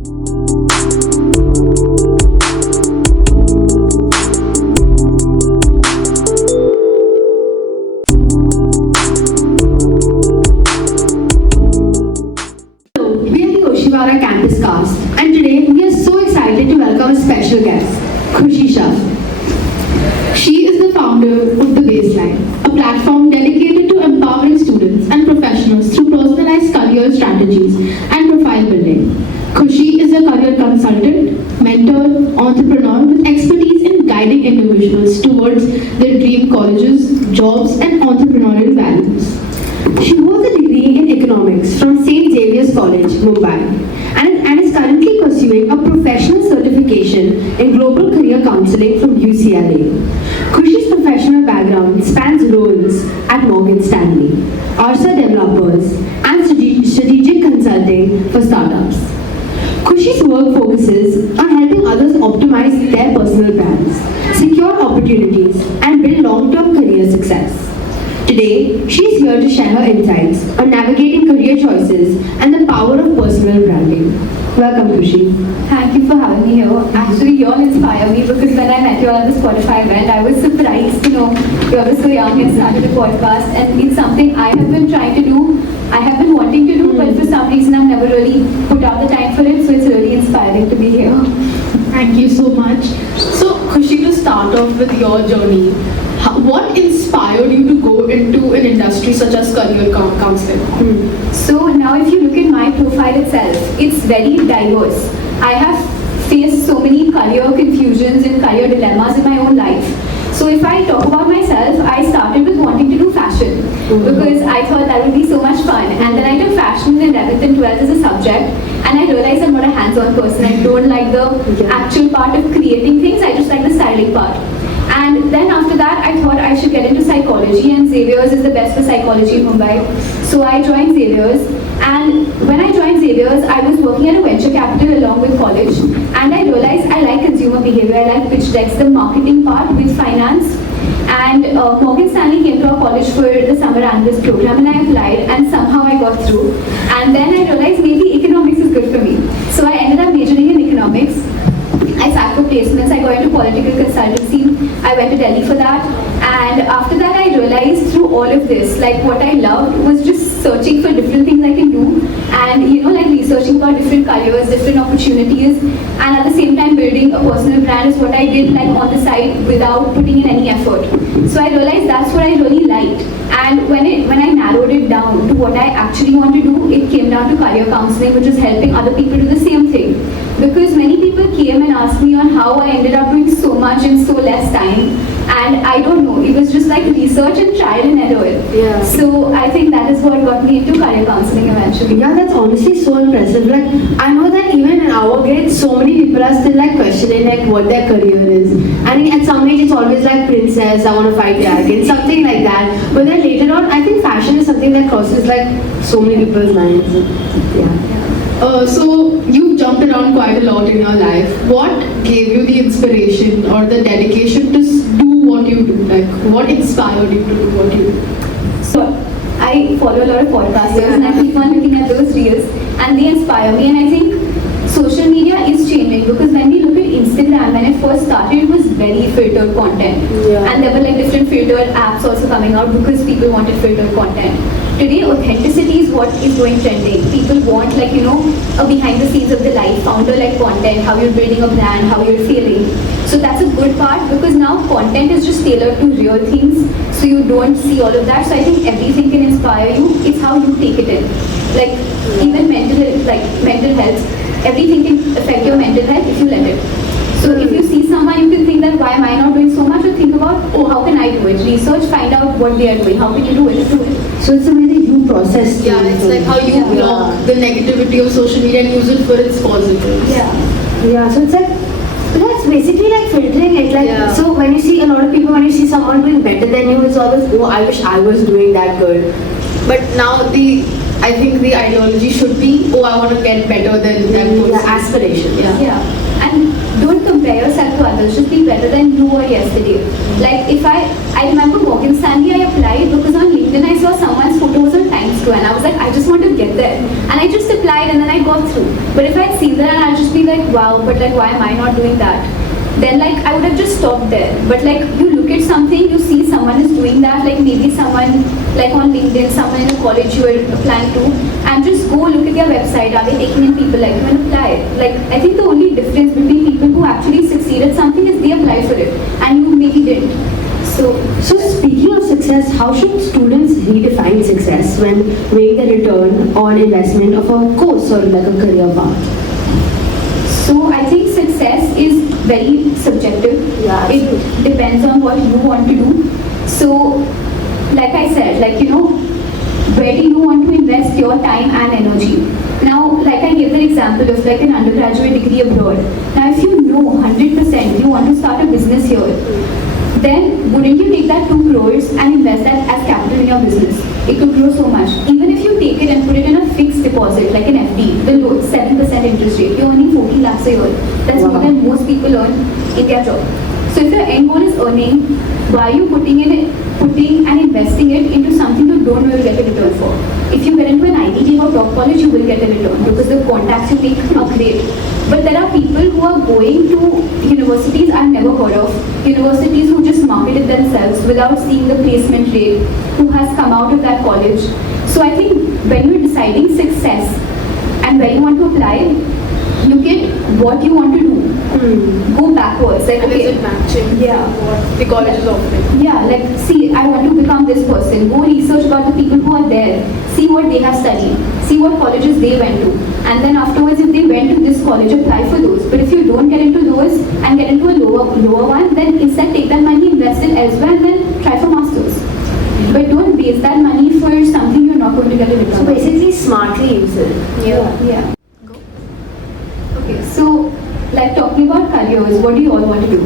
We are the Oshiwara campus cast, and today we are so excited to welcome a special guest, Khushi Shah. She is the founder of The Baseline, a platform dedicated to empowering students and professionals through personalized career strategies and profile building. Khushi is a career consultant, mentor, entrepreneur with expertise in guiding individuals towards their dream colleges, jobs, and entrepreneurial values. She holds a degree in economics from St. Xavier's College, Mumbai, and is currently pursuing a professional certification in global career counseling from UCLA. Khushi's professional background spans roles at Morgan Stanley, Arsa Developers, and strategic consulting for startups. Khushi's work focuses on helping others optimize their personal brands, secure opportunities, and build long-term career success. Today, she is here to share her insights on navigating career choices and the power of personal branding. Welcome, Khushi. Thank you for having me here. Actually, you all inspire me because when I met you all at the Spotify event, I was surprised to know you were so young and started a podcast, and it's something I have been trying to do. I have been wanting to do, but for some reason I've never really put out the time for it, so it's really inspiring to be here. Thank you so much. So, Khushi, to start off with your journey, what inspired you to go into an industry such as career counseling? So now if you look at my profile itself, it's very diverse. I have faced so many career confusions and career dilemmas in my own life. So if I talk about myself, I started with wanting to do fashion because I thought that would be so much fun. And then I took fashion in 11th and 12th as a subject, and I realized I'm not a hands-on person. I don't like the actual part of creating things, I just like the styling part. And then after that, I thought I should get into psychology, and Xavier's is the best for psychology in Mumbai. So I joined Xavier's, and when I joined Xavier's, I was working at a venture capital along with college, and I realized I like consumer behavior, I like pitch decks, the marketing part with finance. And Morgan Stanley came to our college for the summer analyst program, and I applied, and somehow I got through. And then I realized maybe economics is good for me. So I ended up majoring in economics. I sat for placements, I got into political consultancy, I went to Delhi for that, and after that I realized through all of this, like what I loved was just searching for different things I can do, and like researching about different careers, different opportunities, and at the same time building a personal brand is what I did like on the side without putting in any effort. So I realized that's what I really liked, and when I narrowed it down to what I actually want to do, it came down to career counseling, which is helping other people do the same thing. Because many people came and asked me on how I ended up doing so much in so less time, and I don't know, it was just like research and trial and error. Yeah. So I think that is what got me into career counseling eventually. Yeah, that's honestly so impressive. Like, I know that even in our grade, so many people are still like questioning like what their career is. And at some age, it's always like princess, I want to fight dragons, something like that. But then later on, I think fashion is something that crosses like so many people's minds. Yeah. So you've jumped around quite a lot in your life. What gave you the inspiration or the dedication to do what you do? Like, what inspired you to do what you do? So I follow a lot of podcasters and I keep on looking at those reels and they inspire me, and I think social media is changing because when we look at Instagram, when it first started, it was very filtered content. And there were like different filtered apps also coming out because people wanted filtered content. Today, authenticity is what is going trending. People want like, a behind the scenes of the life, founder-like content, how you're building a brand, how you're feeling. So that's a good part because now content is just tailored to real things. So you don't see all of that. So I think everything can inspire you. It's how you take it in. Like even mental health, everything can affect your mental health if you let it. So if you see someone, you can think that why am I not doing so much, or think about, how can I do it? Research, find out what they are doing. How can you do it? Do it. So it's the way that you process. Yeah, it's like how you block the negativity of social media and use it for its positives. Yeah, so it's like, that's basically like filtering it. Like, so when you see a lot of people, when you see someone doing better than you, it's always, I wish I was doing that good. But now I think the ideology should be, I want to get better than that person. Yeah, aspiration. Yeah. And don't compare yourself to others, just be better than you were yesterday. Like if I remember Morgan Stanley, I applied because on LinkedIn I saw someone's photo was on Times Square and I was like, I just want to get there. And I just applied applied and then I got through. But if I'd seen that and I'd just be like, wow, but like why am I not doing that? Then like I would have just stopped there. But like you look at something, you see someone is doing that, like maybe someone like on LinkedIn, someone in a college you are applying to, and just go look at their website, are they taking in people like you and apply. Like I think the only difference between people who actually succeed at something is they apply for it and you maybe didn't. So So speaking of success, how should students redefine success when weighing the return on investment of a course or like a career path? So I think success is very subjective. Yeah, It depends on what you want to do. So, like I said, like where do you want to invest your time and energy? Now, like I gave the example of like an undergraduate degree abroad. Now, if you know 100% you want to start a business here, then wouldn't you take that 2 crores and invest that as capital in your business? It could grow so much. Even if you take it and put it in a fixed deposit, like an FD, the low 7% interest rate, you're earning 40 lakhs a year. That's more than most people earn in their job. So if your end goal is earning, why are you putting and investing it into something you don't know you'll get a return for? If you get into an IIT team or top college, you will get a return because the contacts you make are great. But there are people who are going to universities I've never heard of, universities who just marketed themselves without seeing the placement rate, who has come out of that college. So I think when you're deciding success and where you want to apply, look at what you want to do. Go backwards. Like, And okay, is it matching Yeah. what the college is offering? yeah, like see, I want to become this person. Go research about the people who are there. See what they have studied. See what colleges they went to. And then afterwards, if they went to this college, apply for those. But if you don't get into those and get into a lower one, then instead take that money, invest it elsewhere, and then try for masters. But don't waste that money for something you're not going to get a return. So basically, smartly use it. Yeah. Okay, so like talking about careers, what do you all want to do?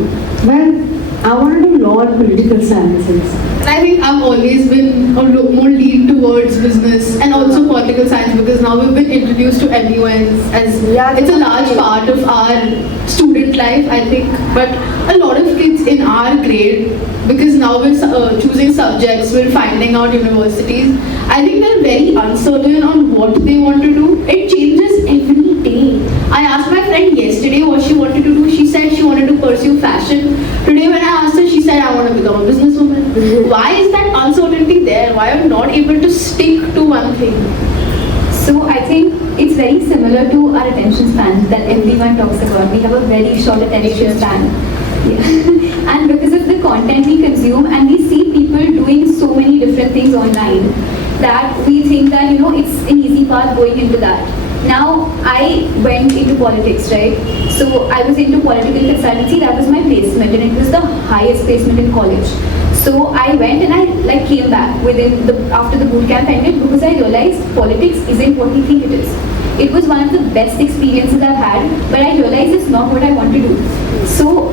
Well, I want to do law and political sciences. And I think I've always been more lean towards business and also political science because now we've been introduced to MUNs as it's a large part of our student life, I think. But a lot of kids in our grade, because now we're choosing subjects, we're finding out universities, I think they're very uncertain on what they want to do. It changes every day. I asked my friend yesterday what she wanted to do. She said she wanted to pursue fashion. Today when I asked her, she said I want to become a businesswoman. Why is that uncertainty there? Why are we not able to stick to one thing? So I think it's very similar to our attention span that everyone talks about. We have a very short attention span. Yeah. And because of the content we consume and we see people doing so many different things online that we think that it's an easy path going into that. Now I went into politics, right? So I was into political consultancy, that was my placement and it was the highest placement in college. So I went and I came back after the boot camp ended because I realized politics isn't what we think it is. It was one of the best experiences I've had, but I realized it's not what I want to do. So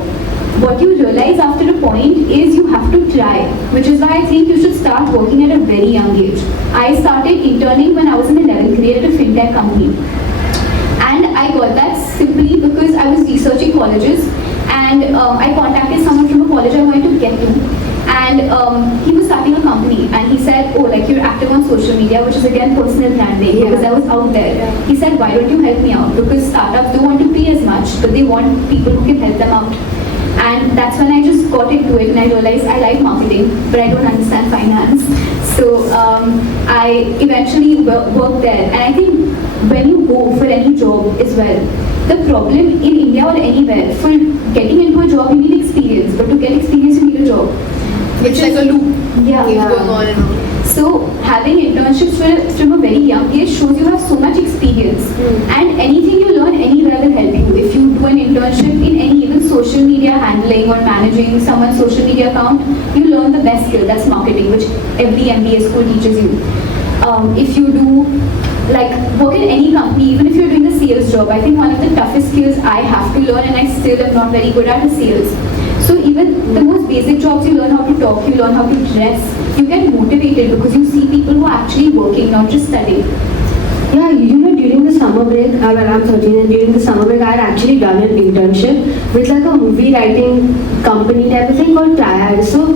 what you realize after a point is you have to try, which is why I think you should start working at a very young age. I started interning when I was in the 11th grade at a fintech company. And I got that simply because I was researching colleges and I contacted someone from a college I wanted to get to. And he was starting a company and he said, oh, like you're active on social media, which is again personal branding because I was out there. Yeah. He said, why don't you help me out? Because startups don't want to pay as much, but they want people who can help them out. And that's when I just got into it and I realized I like marketing, but I don't understand finance. So I eventually worked there. And I think when you go for any job as well, the problem in India or anywhere, for getting into a job you need experience, but to get experience you need a job. It's like a loop. Yeah. Keeps going on and on. So having internships from a very young age shows you have so much experience and anything you learn anywhere will help you. If you do an internship in any even social media handling or managing someone's social media account, you learn the best skill, that's marketing, which every MBA school teaches you. If you do work in any company, even if you're doing a sales job, I think one of the toughest skills I have to learn and I still am not very good at is sales. So even the most basic jobs, you learn how to talk, you learn how to dress, you get motivated because you see people who are actually working, not just studying. Yeah, during the summer break, I'm 13 and during the summer break I had actually done an internship with like a movie writing company type of thing called Triad. So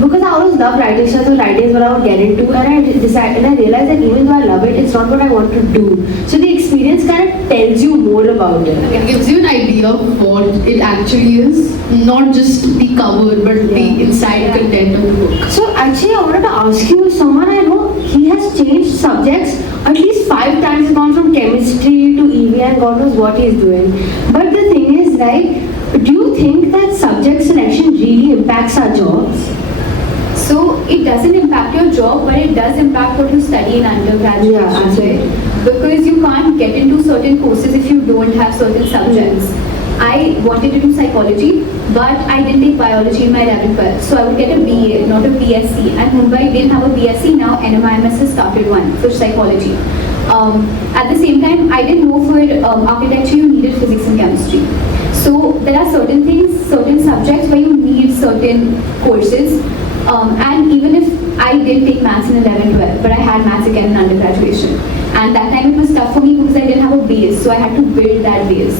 Because I always love writing stuff, so writing is what I would get into, and I decided, and I realized that even though I love it, it's not what I want to do. So the experience kind of tells you more about it. It gives you an idea of what it actually is, not just the cover, but the inside content of the book. So actually, I wanted to ask you, someone I know, he has changed subjects at least 5 times. He's gone from chemistry to EV, and God knows what he's doing. But the thing is, right? Do you think that subject selection really impacts our jobs? So it doesn't impact your job, but it does impact what you study in undergraduate, Yeah, absolutely. right? Because you can't get into certain courses if you don't have certain subjects. I wanted to do psychology, but I didn't take biology in my 11th, 12th. So I would get a BA, not a BSc. And Mumbai didn't have a BSc, now NMIMS has started one for psychology. At the same time, I didn't know for architecture you needed physics and chemistry. So there are certain things, certain subjects where you need certain courses. And even if I didn't take maths in 11, 12, but I had maths again in undergraduation. And that time it was tough for me because I didn't have a base, so I had to build that base.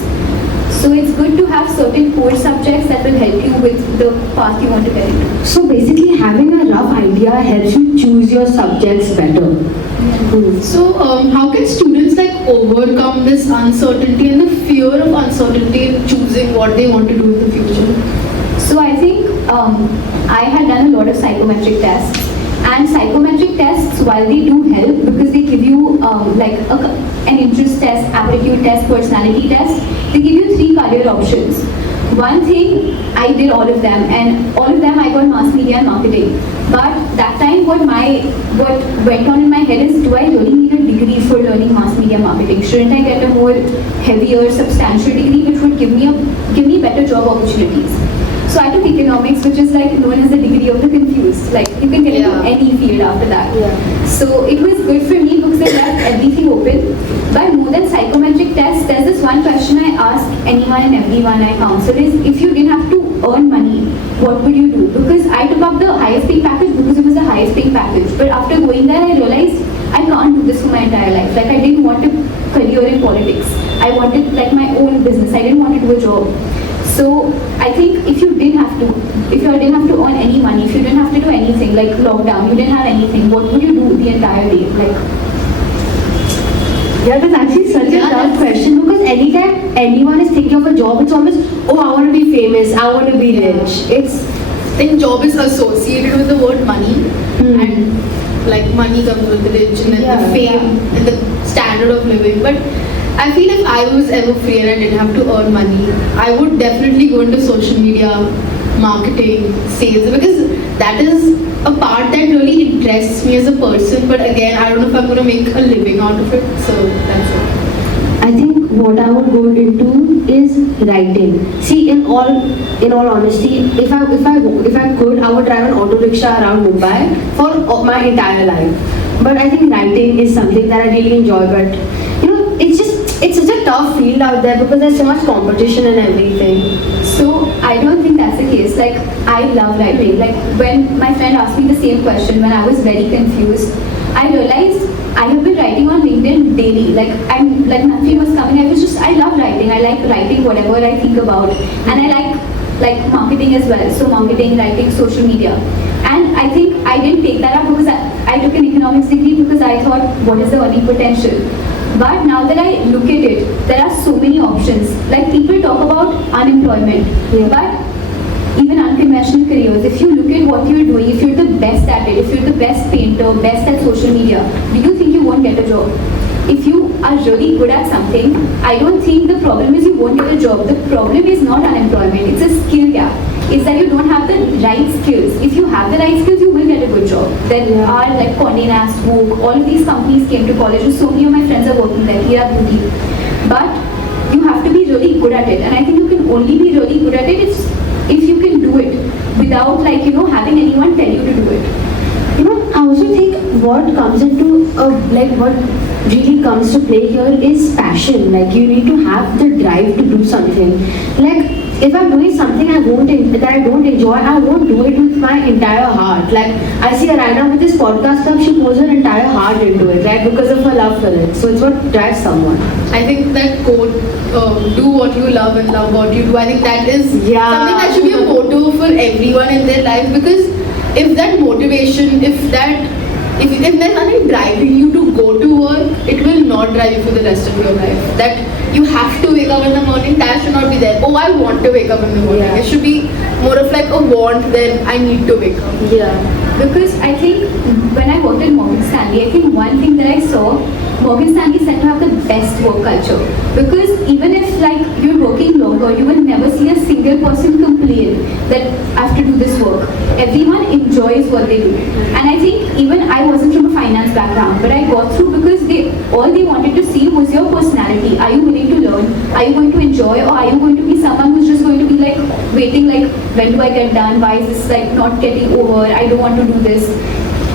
So it's good to have certain core subjects that will help you with the path you want to get into. So basically, having a rough idea helps you choose your subjects better. So, how can students like overcome this uncertainty and the fear of uncertainty in choosing what they want to do in the future? So I think I had done a lot of psychometric tests, and psychometric tests, while they do help because they give you an interest test, aptitude test, personality test, they give you 3 career options. One thing, I did all of them, and all of them I got mass media and marketing. But that time what went on in my head is, do I really need a degree for learning mass media marketing? Shouldn't I get a more heavier, substantial degree which would give me better job opportunities? So I took economics, which is like known as the degree of the confused. Like you can get into any field after that. Yeah. So it was good for me because it left everything open. But more than psychometric tests, there's this one question I ask anyone and everyone I counsel is, if you didn't have to earn money, what would you do? Because I took up the highest paying package because it was the highest paying package. But after going there, I realized I can't do this for my entire life. Like I didn't want a career in politics. I wanted like my own business. I didn't want to do a job. So I think if you didn't have to earn any money, if you didn't have to do anything, like lockdown, you didn't have anything, what would you do the entire day? Like, Yeah, that's actually such a tough question because anytime anyone is thinking of a job, it's always, oh, I want to be famous, I want to be rich. I think job is associated with the word money, and like money comes with rich, and then the fame and the standard of living. But I feel if I was ever free and I didn't have to earn money, I would definitely go into social media, marketing, sales, because that is a part that really interests me as a person. But again, I don't know if I'm going to make a living out of it. So that's it. I think what I would go into is writing. See, in all honesty, if I could, I would drive an auto rickshaw around Mumbai for my entire life. But I think writing is something that I really enjoy. But you know, it's such a tough field out there because there's so much competition and everything. so I don't think that's the case. Like I love writing. Like when my friend asked me the same question when I was very confused, I realized I have been writing on LinkedIn daily. Like nothing was coming. I love writing. I like writing whatever I think about, and I like marketing as well. So marketing, writing, social media. And I think I didn't take that up because I took an economics degree because I thought, what is the earning potential? But now that I look at it, there are so many options. Like people talk about unemployment, but even unconventional careers, if you look at what you're doing, if you're the best at it, if you're the best painter, best at social media, do you think you won't get a job? If you are really good at something, I don't think the problem is you won't get a job. The problem is not unemployment, it's a skill gap. It's that you don't have the right skills. If you have the right skills, you will get a good job. There are like Condé Nast, Vogue, all of these companies came to college, and so many of my friends are working there, Here Beauty. But you have to be really good at it, and I think you can only be really good at it if you can do it without having anyone tell you to do it. You know, I also think what comes into what really comes to play here is passion. Like you need to have the drive to do something. Like if I'm doing something that I don't enjoy, I won't do it with my entire heart. Like I see Arina with this podcast stuff, she pours her entire heart into it, right? Because of her love for it. So it's what drives someone. I think that quote, do what you love and love what you do, I think that is something that should be a motto for everyone in their life, because if that motivation, if there's nothing driving you to go to work, it will not drive you for the rest of your life. That you have to wake up in the morning, that should not be there. Oh, I want to wake up in the morning. Yeah. It should be more of like a want than I need to wake up. Yeah. Because I think when I worked at Morgan Stanley, I think one thing that I saw, Morgan Stanley said to have the best work culture. Because even if like you're working longer, you will never see a single person complain that I have to do this work. Everyone enjoys what they do. And I think even I wasn't from a finance background, but I got through because all they wanted to see was your personality. Are you willing to learn? Are you going to enjoy, or are you going to be someone who's just going to be like waiting, like when do I get done? Why is this like not getting over? I don't want to do this.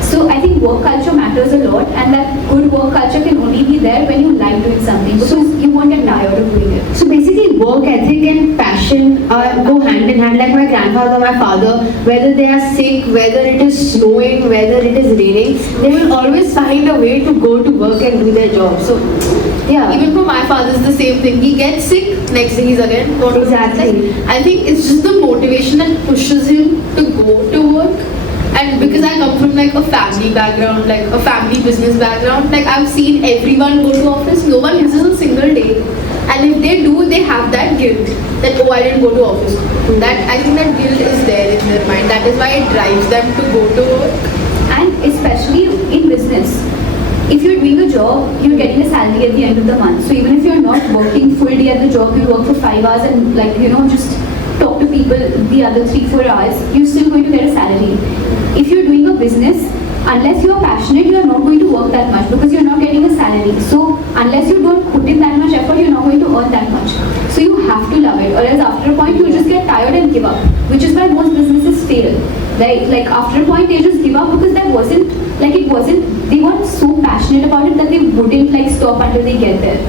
So I think work culture matters a lot, and that good work culture can only be there when you like doing something, because you won't get tired of doing it. So basically, work ethic and passion go hand in hand. Like my grandfather, my father, whether they are sick, whether it is snowing, whether it is raining, they will always find a way to go to work and do their job. So, yeah. Even for my father, it's the same thing. He gets sick, next day he's again gone to work. Exactly. I think it's just the motivation that pushes him to go to work. And because I come from like a family background, like a family business background, like I've seen everyone go to office, no one misses a single day. And if they do, they have that guilt that, oh, I didn't go to office. That I think that guilt is there in their mind. That is why it drives them to go to work. And especially in business, if you're doing a job, you're getting a salary at the end of the month. So even if you're not working full day at the job, you work for 5 hours and like, just talk to people the other 3-4 hours, you're still going to get a salary. If you're doing a business, unless you're passionate, you're not going to work that much because you're not getting a salary. So unless you don't put in that much effort, you're not going to earn that much. So you have to love it, or else after a point you'll just get tired and give up, which is why most businesses fail. Right? Like after a point they just give up because they weren't so passionate about it that they wouldn't like stop until they get there.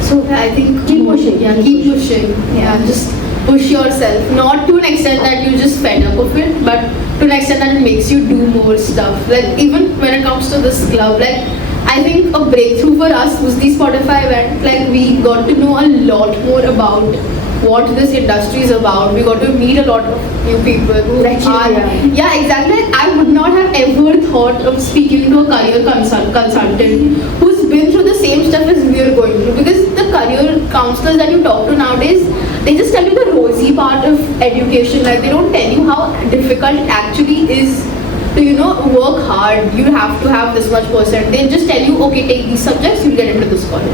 So I think Keep pushing. Yeah, keep pushing. Yeah, just push yourself. Not to an extent that you just fed up of it, but to an extent that it makes you do more stuff. Like even when it comes to this club, like I think a breakthrough for us was the Spotify event. Like we got to know a lot more about what this industry is about. We got to meet a lot of new people who yeah, exactly. Like, I would not have ever thought of speaking to a career consultant who's been through the same stuff as we are going through, because the career counselors that you talk to nowadays, they just tell you the rosy part of education. Like they don't tell you how difficult it actually is to work hard. You have to have this much percent. They just tell you, okay, take these subjects, you'll get into this college.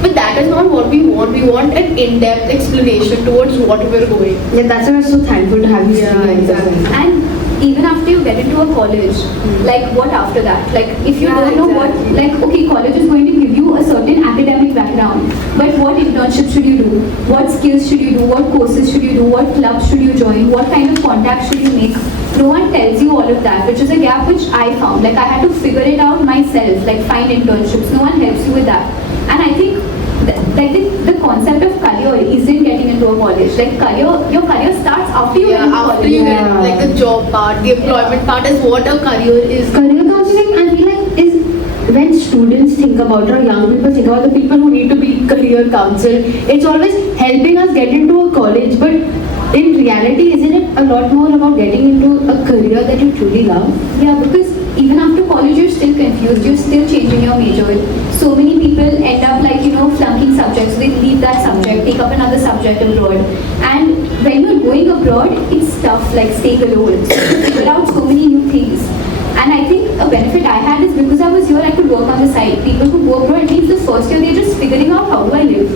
But that is not what we want. We want an in-depth explanation towards what we're going. Yeah, that's why I'm so thankful to have you. Yeah, exactly. And even after you get into a college, like what after that? Like if you don't know what, like okay, college is going to give you a certain academic background, but what internship should you do? What skills should you do? What courses should you do? What clubs should you join? What kind of contacts should you make? No one tells you all of that, which is a gap which I found. Like I had to figure it out myself, like find internships. No one helps you with that. And I think the concept of career isn't getting into a college. Like your career starts after you get into after college. you get like the job part, the employment part is what a career is. Career counseling, I feel like, is when students think about it, or young people think about the people who need to be career counseled, it's always helping us get into a college. But in reality, isn't it a lot more about getting into a career that you truly love? Yeah, because even after college, you're still confused. You're still changing your major. So many people end up like, flunking subjects. They leave that subject, take up another subject abroad. And when you're going abroad, it's tough, like staying alone. Figure out so many new things. And I think a benefit I had is because I was here, I could work on the side. People who go abroad, at least the first year, they're just figuring out how do I live.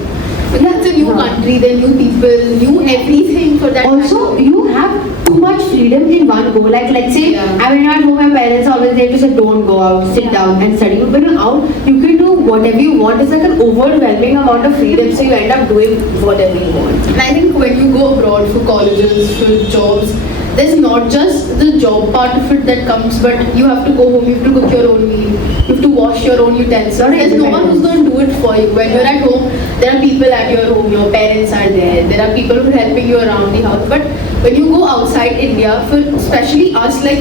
Yeah, it's a new country, there are new people, new everything for that. Also, you have too much freedom in one go. Like, let's say, I mean, at home, my parents always there to say, don't go out, sit down and study. But when out, you can do whatever you want. It's like an overwhelming amount of freedom, so you end up doing whatever you want. And I think when you go abroad for colleges, for jobs, there's not just the job part of it that comes, but you have to go home, you have to cook your own meal, you have to wash your own utensils. There's no one who's going to do it for you. When you're at home, there are people at your home, your parents are there are people who are helping you around the house. But when you go outside India, for especially us, like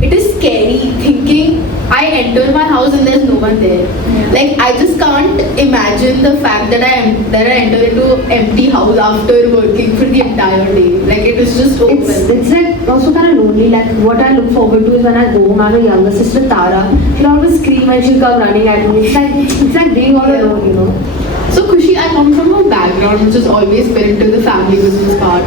it is scary thinking I enter my house and there's no one there. Like I just can't imagine the fact that I enter into an empty house after working for the entire day. Like it was just It's overwhelming. like also kind of lonely. Like what I look forward to is when I go home. I have a younger sister Tara. She'll always scream and she'll come running at me. It's like being all alone, you know. So Khushi, I come from a background which has always been into the family business part.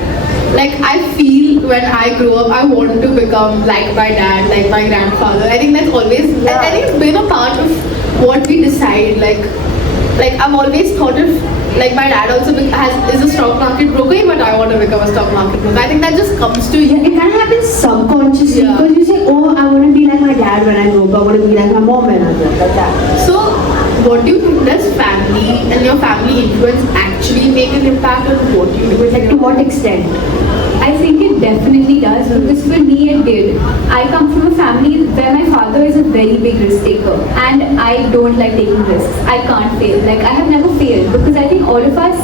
Like I feel when I grow up, I want to become like my dad, like my grandfather. I think that's always, I think it's been a part of what we decide. Like I've always thought of, like my dad also is a stock market broker, but I want to become a stock market broker. I think that just comes to you. It kind of happens subconsciously Yeah. because you say, oh, I want to be like my dad when I grow up. I want to be like my mom when I grow up. Like that. So, what do you think, does family and your family influence actually make an impact on what you do with Like to what extent? I think it definitely does because for me it did. I come from a family where my father is a very big risk taker and I don't like taking risks. I can't fail. Like I have never failed because I think all of us,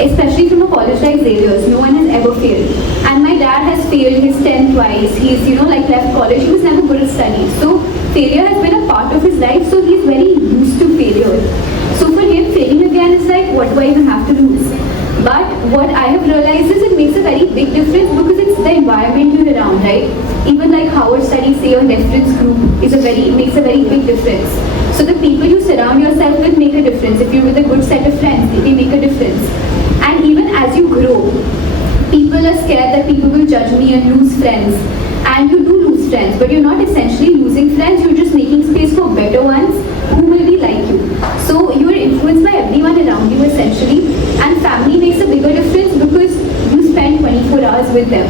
especially from a college like Xavier's, no one has ever failed. And my dad has failed his 10th twice. He's, like left college. He was never good at studies. So failure has been a part of his life. So he's very used to failure. So for him, failing again is like, what do I even have to lose? But what I have realized is it makes a very big difference because it's the environment you're around, right? Even like Howard studies say your reference group makes a very big difference. So the people you surround yourself with make a difference. If you're with a good set of friends, they make a difference. And even as you grow, people are scared that people will judge me and lose friends. And you do lose friends, but you're not essentially losing friends, you're just making space for better ones who will be like you. So you're influenced by everyone around you essentially, and family makes a bigger difference because you spend 24 hours with them.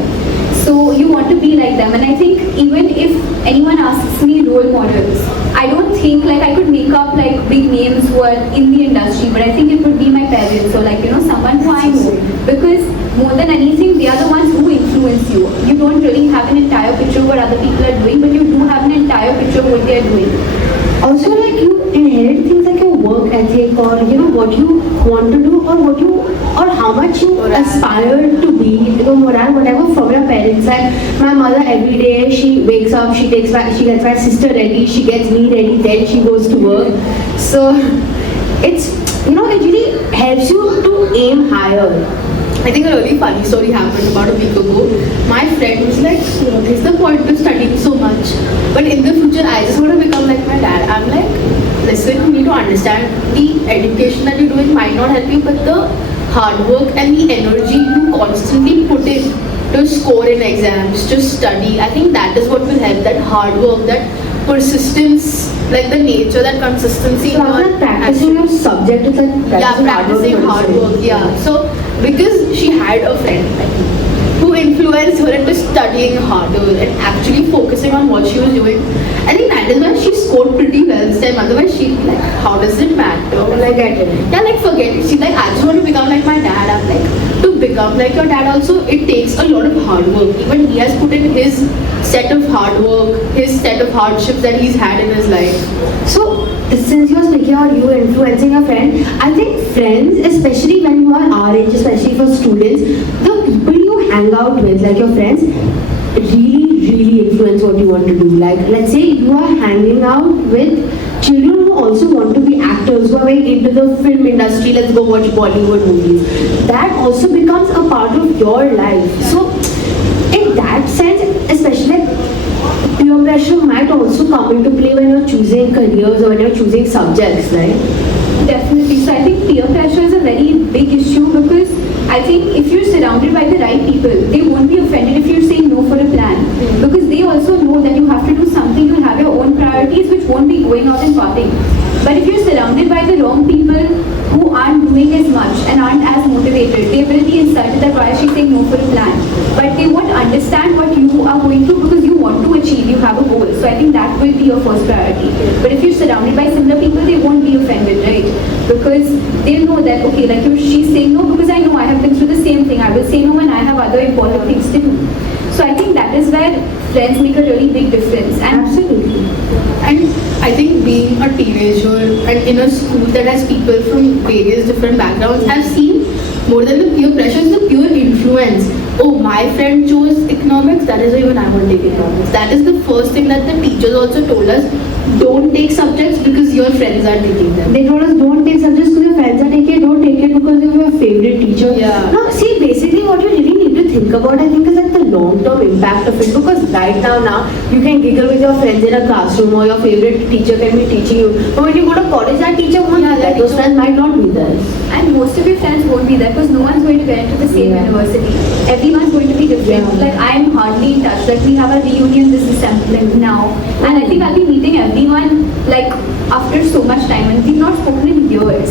So you want to be like them, and I think even if anyone asks me role models, I don't think like I could make up like big names who are in the industry, but I think it would be my parents or like someone who I know, because more than anything they are the ones who influence you. You don't really have an entire picture of what other people are doing, but you do have an entire picture of what they are doing. Also, like you inherit things like your work ethic or what you want to do or how much you aspire to be, morale, whatever from your parents. Like my mother every day she wakes up, she gets my sister ready, she gets me ready, then she goes to work. So it's it really helps you to aim higher. I think a really funny story happened about a week ago. My friend was like, what is the point of studying so much? But in the future, I just want to become like my dad. I'm like, listen, you need to understand the education that you're doing might not help you, but the hard work and the energy you constantly put in to score in exams, to study, I think that is what will help. That hard work, that persistence, like the nature, that consistency. So after practicing your subject, it's like practicing hard work. Yeah. So because she had a friend who influenced her into studying harder and actually focusing on what she was doing, I think that is why she scored pretty well this time. Otherwise, she like, how does it matter? Like get it. Yeah, like forget it. She's like, I just want to become like my dad. I'm like, to become like your dad also, it takes a lot of hard work. Even he has put in his set of hard work, his set of hardships that he's had in his life. So, since you're speaking about you influencing a friend, I think friends, especially when you are our age, especially for students, the people you hang out with, like your friends, really influence what you want to do. Like, let's say you are hanging out with children who also want to be actors, who are very into the film industry, let's go watch Bollywood movies. That also becomes a part of your life. So, in that sense, especially peer pressure might also come into play when you're choosing careers or when you're choosing subjects, right? Definitely. So I think peer pressure is a very big issue because I think if you're surrounded by the right people, they won't be offended if you're saying no for a plan. Because they also know that you have to do something, you'll have your own priorities which won't be going out and partying. But if you're surrounded by the wrong people who aren't doing as much and aren't as motivated, they will be insulted that why is she saying no for a plan. But they won't understand what you are going through because you want to achieve, you have a goal. So I think that will be your first priority. But if you're surrounded by similar people, they won't be offended, right? Because they know that, okay, like she's saying no because I know I have been through the same thing. I will say no when I have other important things to do. So I think that is where friends make a really big difference. And Absolutely. And I think being a teenager and in a school that has people from various different backgrounds, I've seen more than the peer pressure is the pure influence. Oh, my friend chose economics, that is why even I want to take economics. That is the first thing that the teachers also told us. Don't take subjects because your friends are taking them. They told us don't take subjects because your friends are taking it, don't take it because of your favorite teacher. Yeah. No, see, basically what you're think about, I think, is like the long-term impact of it. Because right now you can giggle with your friends in a classroom, or your favorite teacher can be teaching you. But when you go to college, that teacher won't be there. Those friends might not be there. And most of your friends won't be there because no one's going to get into the same university. Everyone's going to be different. Like I'm hardly in touch. Like we have a reunion this December now, and I think I'll be meeting everyone like after so much time, and we've not spoken in years.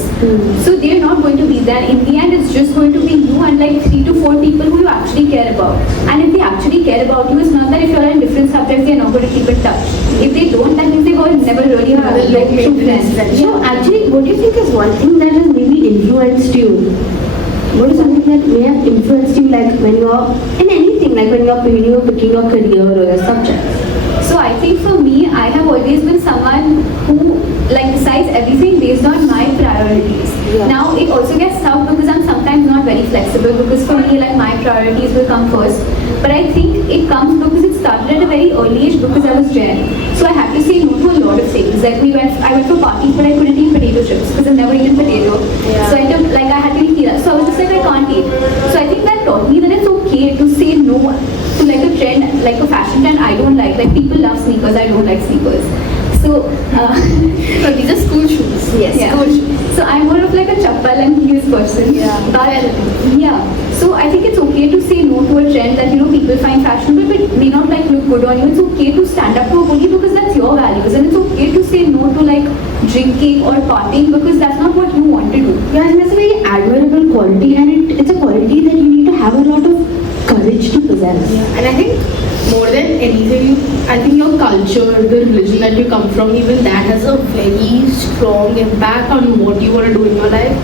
So they're not going to be there. In the end, it's just going to be you and like 3 to 4 people who you actually care about. And if they actually care about you, it's not that if you're in different subjects, they're not going to keep in touch. If they don't, that means they've never really had like true friends. So actually, what do you think is one thing that has maybe influenced you? What is something that may have influenced you, like when you're in anything, like when you're picking your career or your subjects? So I think for me, I have always been someone who like decides everything based on my priorities. Now it also gets tough because I'm sometimes not very flexible, because for me like my priorities will come first. But I think it comes because it started at a very early age because I was Jain. So I had to say no to a lot of things. Like I went for parties, but I couldn't eat potato chips because I've never eaten potato. So I had to eat that. So I was just like, I can't eat. So I think that taught me that it's okay to say no to like a trend, like a fashion trend I don't like. Like people love sneakers, I don't like sneakers. So these are school shoes. yes, School shoes. so I'm more of like a chappal and heels person. But yeah, so I think it's okay to say no to a trend that people find fashionable but may not like look good on you. It's okay to stand up to a bully because that's your values, and it's okay to say no to like drinking or partying because that's not what you want to do. Yeah, and that's a very admirable quality, and it's a quality that you need to have a lot of courage to possess. And I think more than anything, I think your culture, the religion that you come from, even that has a very strong impact on what you want to do in your life.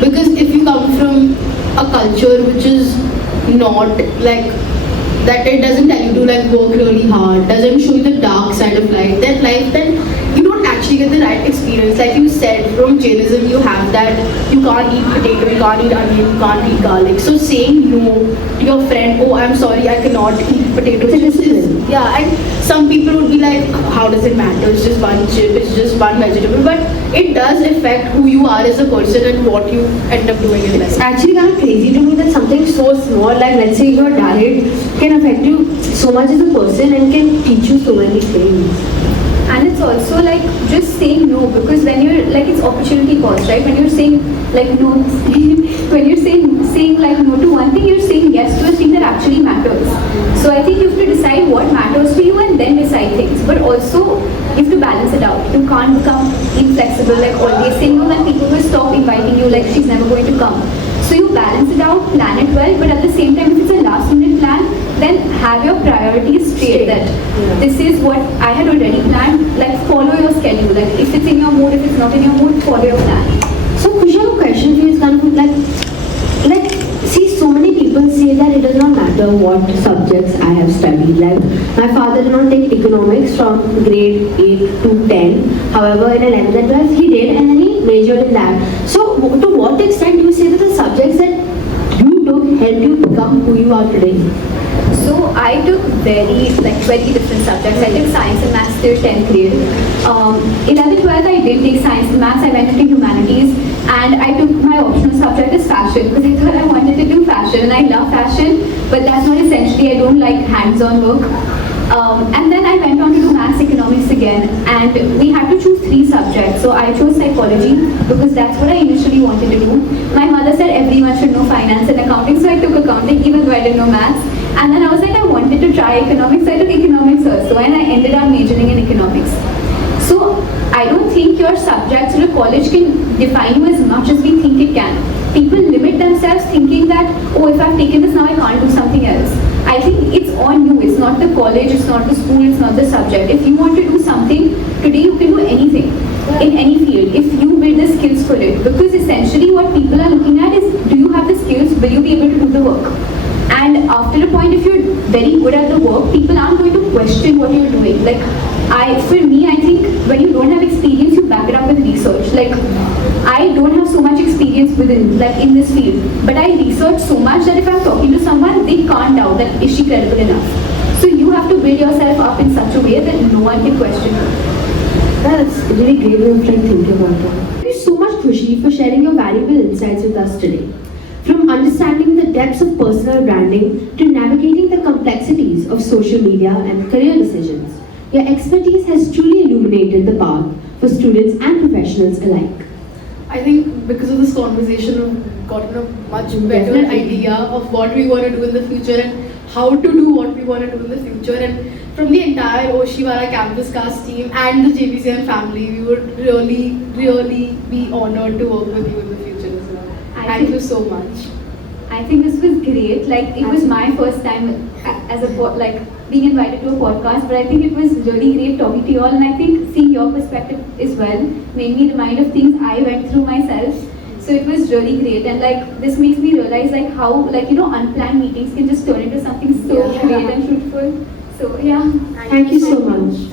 Because if you come from a culture which is not like that, it doesn't tell you to like work really hard, doesn't show you the dark side of life, then you don't actually get the right experience. Like you said, from Jainism you have that you can't eat potato, you can't eat onion, you can't eat garlic. So saying no to your friend, oh I'm sorry, I cannot eat potato chips, and some people would be like, how does it matter? It's just one chip, it's just one vegetable. But it does affect who you are as a person and what you end up doing in life. It's actually kind of crazy to me that something so small, like let's say your diet, can affect you so much as a person and can teach you so many things. And it's also like just saying no, because when you're like, it's opportunity cost, right? When you're saying like no, when you're saying like no to one thing, you're saying yes to a thing that actually matters. So I think you have to decide what matters to you and then decide things. But also you have to balance it out. You can't become inflexible, like always saying no, then people will stop inviting you, like she's never going to come. So you balance it out, plan it well, but at the same time, if it's a last minute plan, then have your priorities straight. That this is what I had already planned. Like follow your schedule. Like if it's in your mood, if it's not in your mood, follow your plan. So Khushi, I have a question for you. Is kind of like see, so many people say that it does not matter what subjects I have studied. Like my father did not take economics from grade 8 to 10. However, in 11th and 12th he did, and then he majored in that. So to what extent do you say that the subjects that you took helped you become who you are today? So I took very different subjects. I took science and maths till 10th grade. 11th, 12th I did take science and maths. I went into humanities, and I took my optional subject as fashion because I thought I wanted to do fashion, and I love fashion, but that's not essentially, I don't like hands-on work. And then I went on to do maths, economics again, and we had to choose 3 subjects. So I chose psychology because that's what I initially wanted to do. My mother said everyone should know finance and accounting, so I took accounting even though I didn't know maths. And then I was like, I wanted to try economics, so I took economics also, and I ended up majoring in economics. So I don't think your subjects in a college can define you as much as we think it can. People limit themselves thinking that, oh, if I've taken this now, I can't do something else. I think it's on you. It's not the college, it's not the school, it's not the subject. If you want to do something, today you can do anything in any field if you build the skills for it. Because essentially what people are looking at is, do you have the skills, will you be able to do the work? And after a point, if you're very good at the work, people aren't going to question what you're doing. Like, for me, I think when you don't have experience, you back it up with research. Like, I don't have so much experience in this field, but I research so much that if I'm talking to someone, they can't doubt that is she credible enough. So you have to build yourself up in such a way that no one can question you. That's a really great way of thinking about that. Thank you so much, Khushi, for sharing your valuable insights with us today. From understanding the depths of personal branding to of social media and career decisions. Your expertise has truly illuminated the path for students and professionals alike. I think because of this conversation, we've gotten a much better Definitely. idea of what we want to do in the future and how to do what we want to do in the future. And from the entire Oshiwara Campus Cast team and the JVCM family, we would really, really be honored to work with you in the future as well. Thank you so much. I think this was great. Like it was my first time as like being invited to a podcast, but I think it was really great talking to you all, and I think seeing your perspective as well made me remind of things I went through myself. So it was really great, and like this makes me realize like how unplanned meetings can just turn into something so Yeah. great and fruitful. So yeah. Thank you so much.